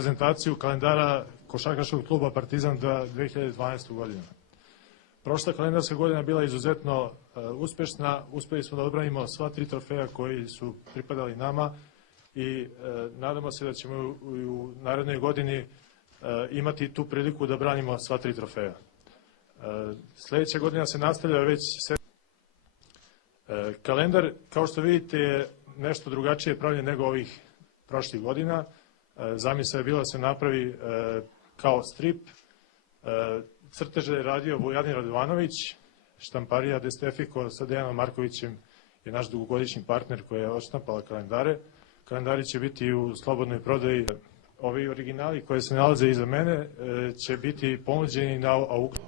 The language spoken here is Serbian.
prezentaciju kalendara košarkaškog kluba Partizan za 2012. godinu. Prošla kalendarska godina bila izuzetno uspešna, uspeli smo da odbranimo sva 3 trofeja koji su pripadali nama i nadamo se da ćemo u narednoj godini imati tu priliku da branimo sva 3 trofeja. Sledeća godina se nastavlja već kalendar, kao što vidite, je nešto drugačije pravljen nego ovih prošlih godina. Zamisao je bila da se napravi kao strip. Crteže je radio Vujadin Radovanović, štamparija Destefiko sa Dejanom Markovićem je naš dugogodišnji partner koji je odštampala kalendare. Kalendari će biti u slobodnoj prodaji. Ovi originali koji se nalaze iza mene će biti ponuđeni na aukciji.